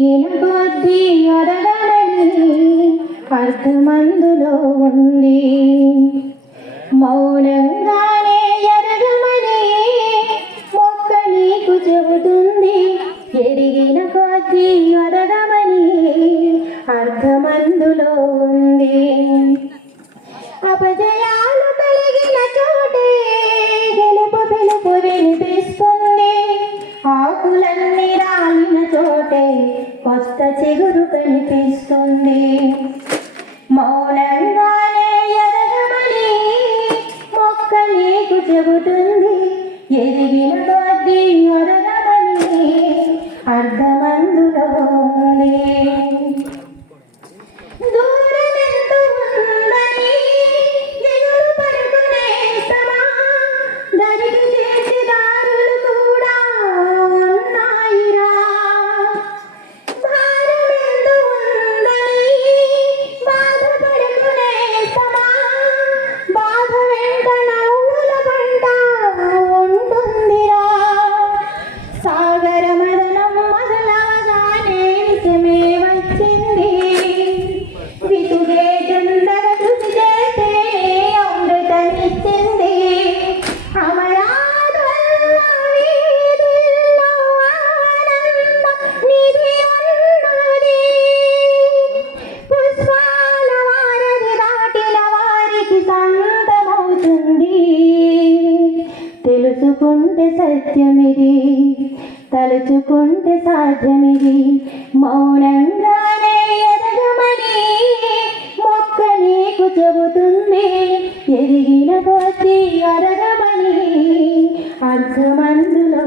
ఎదిగిన కొద్దీ అరగనని అర్థమందులో ఉంది. మౌనంగానే ఎరగమని మొక్క నీకు చెబుతుంది. ఎరిగిన కొద్దీ అరగమని అర్థమందులో ఉంది. అపజ చిగురు కనిపిస్తుంది మౌనంగానే ఎదగమని మొక్క నీకు చెబుతుంది. ఎదిగిన కొద్దీ సత్యమిది. తలుచుకుంటే సాధ్యమిది. మౌనంగానే ఎదగమని మొక్క నీకు చెబుతుంది. ఎదిగిన కొద్దీ అరగమని అర్థమందులో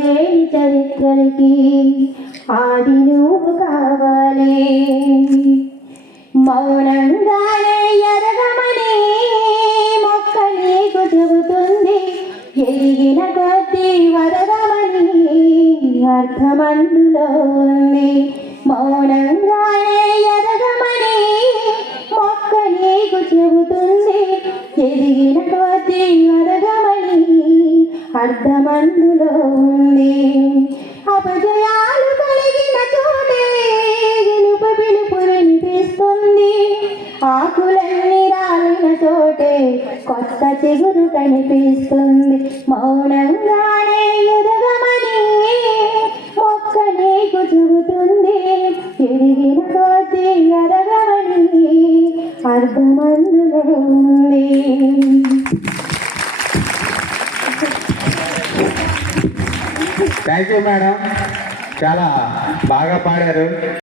అంతులేని చరిత్రలకి ఆది నువ్వు కావాలి. మౌనంగానే ఎరగమని మొక్క నీకు చెబుతుంది ఎదిగిన కొద్ది వరగమని అర్థమందులో ఉంది. మౌనంగానే అర్థమందులో ఉంది. అపజయాలు కలిగిన చోటే గెలుపు పిలుపు వినిపిస్తుంది. ఆకులన్నీ రాలిన చోటే కొత్త చిగురు కనిపిస్తుంది. మౌనంగానే ఎదగమని మొక్క నీకు చెబుతుంది. ఎదిగిన కొద్దీ ఎదగమని అర్థమందులో ఉంది. థ్యాంక్ యూ మేడం చాలా బాగా పాడారు.